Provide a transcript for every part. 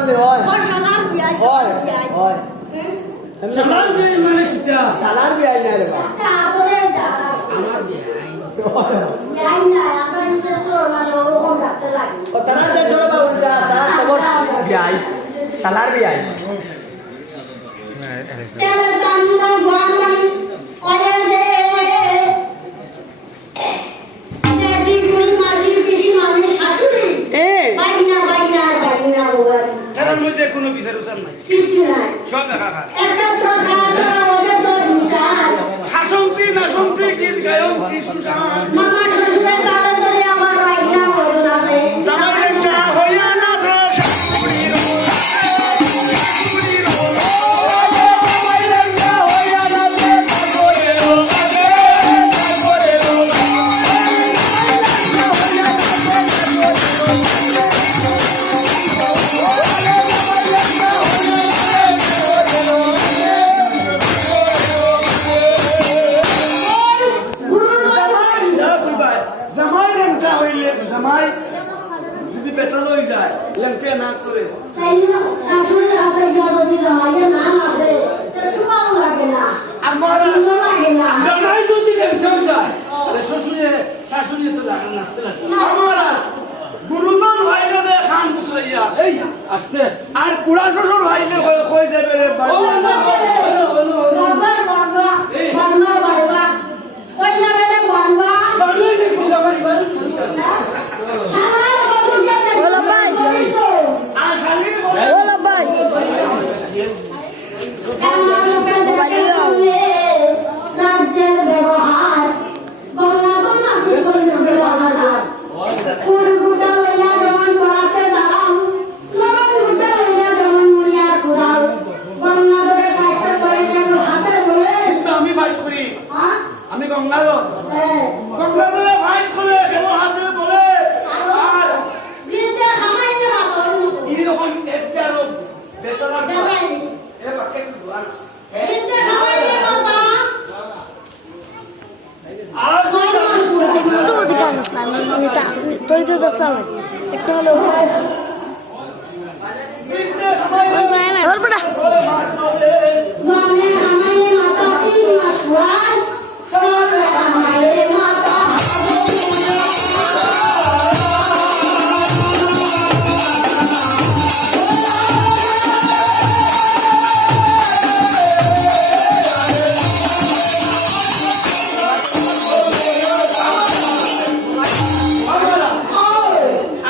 বানলে হয় ওই শালার বিয়াই হয় হয় শালার বিয়াই মানে কিটা শালার বিয়াই না রে বাবা তা বলে আমার বিয়াই বিয়াই না আমরা নিজস্ব মানে ওরকম রাখতে লাগে ও তারা দেশ হলো বা উল্টা তারা সবর বিয়াই শালার বিয়াই তেল তান্ডব বামান ওয়ে দে নেটি গুলি মাসি পিসি মানে শাশুড়ি বাইনা ওভার তার মধ্যে কোনো বিচার উচার নাই কিছু নাই সব একা একটা প্রকার ওরে তো বিচার হাসন্তি নাসন্তি গীত গায়ন কি সুশান মামা শ্বশুরের তালে ধরে আমার বাইনা মরণ আছে জামাইটা হইয়া না থে শাশুড়ির শাশুড়ির জামাইটা হইয়া না থে করে জামাই লেমটা হইলে জামাই যদি বেতাল হয়ে যায় লেমটা না করে তাই না শাশুড়ির হাতে যদি জামাইয়ের নাম আছে তো সুপাও লাগে না আমার সুন্দর লাগে না জামাই যদি লেমটা যায় শ্বশুরে শাশুড়ি তো লাগে না আমার গুরুজন ভাইলে দে খান পুতরাইয়া এই আসতে আর কুড়া শ্বশুর ভাইলে কই দেবে রে ভাই বাড়ি দেখি বাড়ি বাড়ি আর শালি রাজ্যের ব্যবহার গঙ্গা গঙ্গা গুটা লইয়া যেমন করাতে দাঁড়াও লবণ গুটা লইয়া যেমন মুড়িয়া কুড়াও গঙ্গা ধরে ফাইটার করে যেন হাতে বলে কিন্তু আমি ফাইট করি হ্যাঁ আমি গঙ্গাধর গঙ্গাধরে ফাইট করে কেন হাতে বলে আর বৃদ্ধে খামাই না বাবা এইরকম একচারও বেতলা দেলাই এ বাকে দুয়াস বৃদ্ধে খামাই না বাবা আর একটু ওদিকে আনিস না তুই তো দেখতে হবে একটু হলে বিদ্যে খামাই মানে খামাই মাতা তিন মাস ওয়ান সবে খামাই মাতা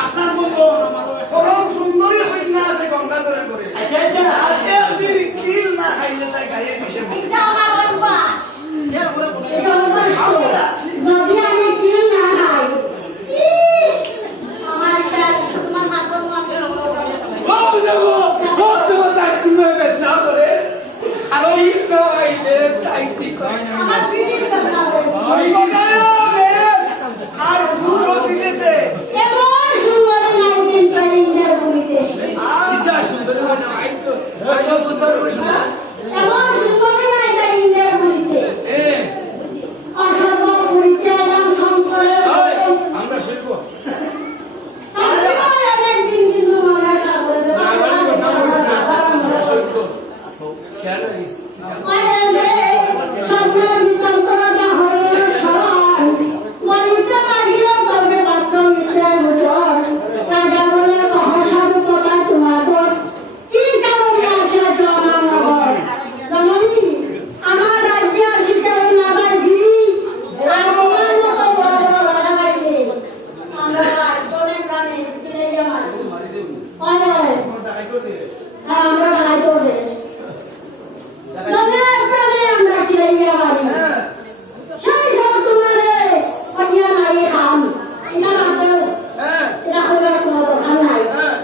আপনার মতো পরম সুন্দরী কন্যা আছে গঙ্গাধরে করে আর একদিন কিল না খাইলে তাই গায়ে মিশে বলে এটা আমার অভ্যাস এটা অভ্যাস যদি আমি কি না খাই আমার একটা তোমার হাসপাতাল ও দেবো তাই তুমি বেদনা করে আর ওই নইলে তাই কি করে আমার পিঠের ব্যথা হয় আর দুটো ফিটেতে এমন সুন্দর নাইটিন ট্রেনিংয়ের বুড়িতে কিটা সুন্দর মানে আইতো আইতো সুন্দর বসনা এমন সুন্দর নাইটিনের বুড়িতে এ অসর্ব বুড়িতে নাম শঙ্করের ওই আমরা শিখবো একদিন কিন্তু মনে সাগরে দেবে আমরা শিখবো কেন স্বপ্নের বিতর্ক রাজা হয়ে সরণ বলিতে লাগিল তবে পাত্র মিত্রের বুঝন রাজা বলে কহসাধু কথা তোমাদের কি কারণে আসিয়াছ আমার নগর জননী আমার রাজ্যে আসিতে লাগাই গিরি আর তোমার মতো বড় বড় রাজা পাইলে আমরা রাজ্যে প্রাণে তুলে যাবার হ্যাঁ আমরা রাগাই তোলে তবে প্রাণে আমরা তুলে যাবারি সেই সব তোমারে অন্য নাই খাম এটা মাত্র হ্যাঁ এটা করবার কোনো দরকার নাই হ্যাঁ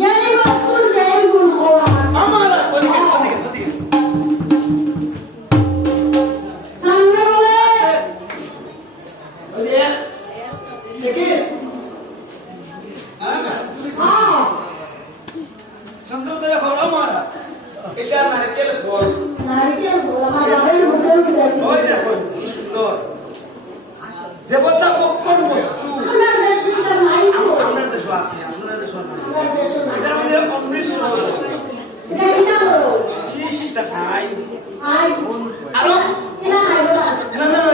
যেই বস্তুর যেই গুণ হওয়া আমার ওদিকে সামনে বলে দেখি হ্যাঁ চন্দ্রোদয় জিনিসটা খাই আর আরো কিনা খাইব না না না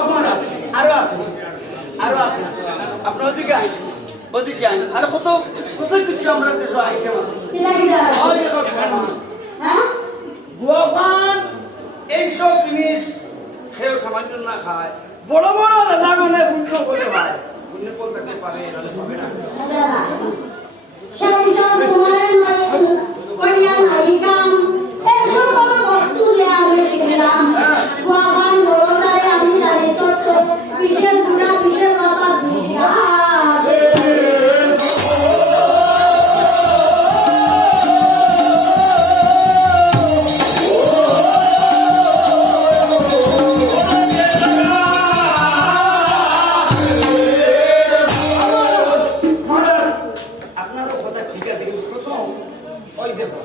আমার আরো আছে আপনার ওদিকে আইন আর কত কত কিছু আমরা দেশে আইটেম আছে কিনা কিনা ওই দেখো খানা হ্যাঁ গোয়ান এইসব জিনিস খেয়েও সামান্য না খায় বড় বড় রাজা মানে পুণ্য করে ভাই পুণ্য করতে পারে নাহলে পাবে না সেই সব তোমার কইয়া নাই কাম এই সকল বস্তু যে আমি শিখলাম গোয়াবান বড়দারে আমি জানি তো কিসের গুণা কিসের কথা বিশিয়া আপনারও কথা ঠিক আছে কিন্তু প্রথম ওই দেখো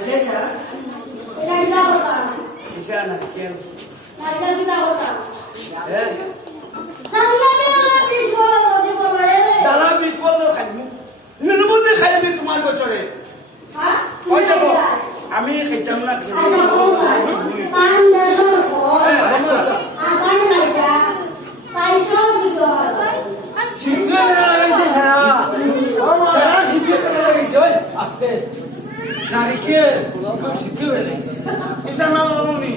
এটা কিনা কথা এটা না কেন এটা কিনা কথা হ্যাঁ সামনে বিশ বড় যদি বলে দাদা বিপদ খাইবো নির্মতে খাইবে তোমার বছরে হ্যাঁ ওই দেখো আমি খাইতাম না আচ্ছা কোন কান দেশর ফল আগান লাইটা তাই সব কিছু হয় শিখতে লাগাইছে সারা শিখতে লাগাইছে ওই আস্তে নারিকেল শিখতে লাগাইছে এটা না আমি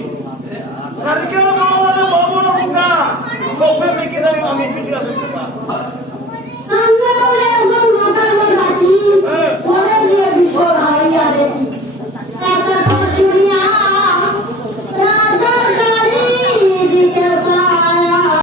নারকেল বাবা বড় বড় মুখা সবে বেঁকে দাও আমি পিছিয়ে আসতে